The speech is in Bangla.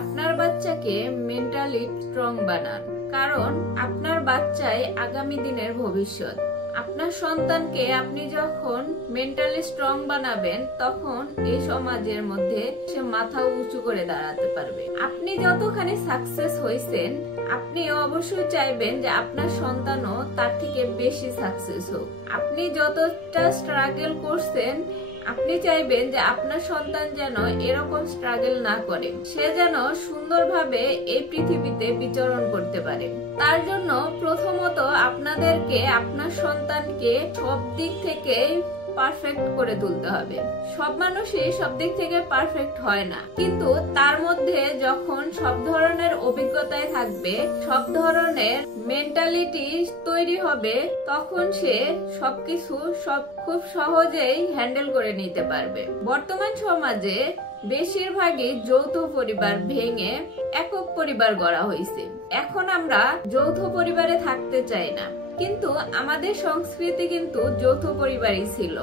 আপনার বাচ্চাকে মেন্টালি স্ট্রং বানান, কারণ আপনার বাচ্চাই আগামী দিনের ভবিষ্যৎ। আপনার সন্তানকে আপনি যখন মেন্টালি স্ট্রং বানাবেন, তখন এই সমাজের মধ্যে সে মাথা উঁচু করে দাঁড়াতে পারবে। আপনি যতখানি সাকসেস হয়েছেন, আপনি অবশ্যই চাইবেন যে আপনার সন্তানও তার থেকে বেশি সাকসেস হোক। আপনি যতটা স্ট্রাগল করছেন, আপনি চাইবেন যে আপনার সন্তান যেন এরকম স্ট্রাগল না করে, সে যেন সুন্দরভাবে এই পৃথিবীতে বিচরণ করতে পারে। তার জন্য প্রথমত আপনাদেরকে আপনার সন্তানকে সব দিক থেকে পারফেক্ট করে তুলতে হবে। সব মানুষই সব দিক থেকে পারফেক্ট হয় না, কিন্তু তার মধ্যে যখন সব ধরনের অভিজ্ঞতায় থাকবে, সব ধরনের মেন্টালিটি তৈরি হবে, তখন সে সবকিছু খুব সহজেই হ্যান্ডেল করে নিতে পারবে। বর্তমান সমাজে বেশিরভাগই যৌথ পরিবার ভেঙে একক পরিবার গড়া হয়েছে। এখন আমরা যৌথ পরিবারে থাকতে চাই না, কিন্তু আমাদের সংস্কৃতি কিন্তু যৌথ পরিবারই ছিল।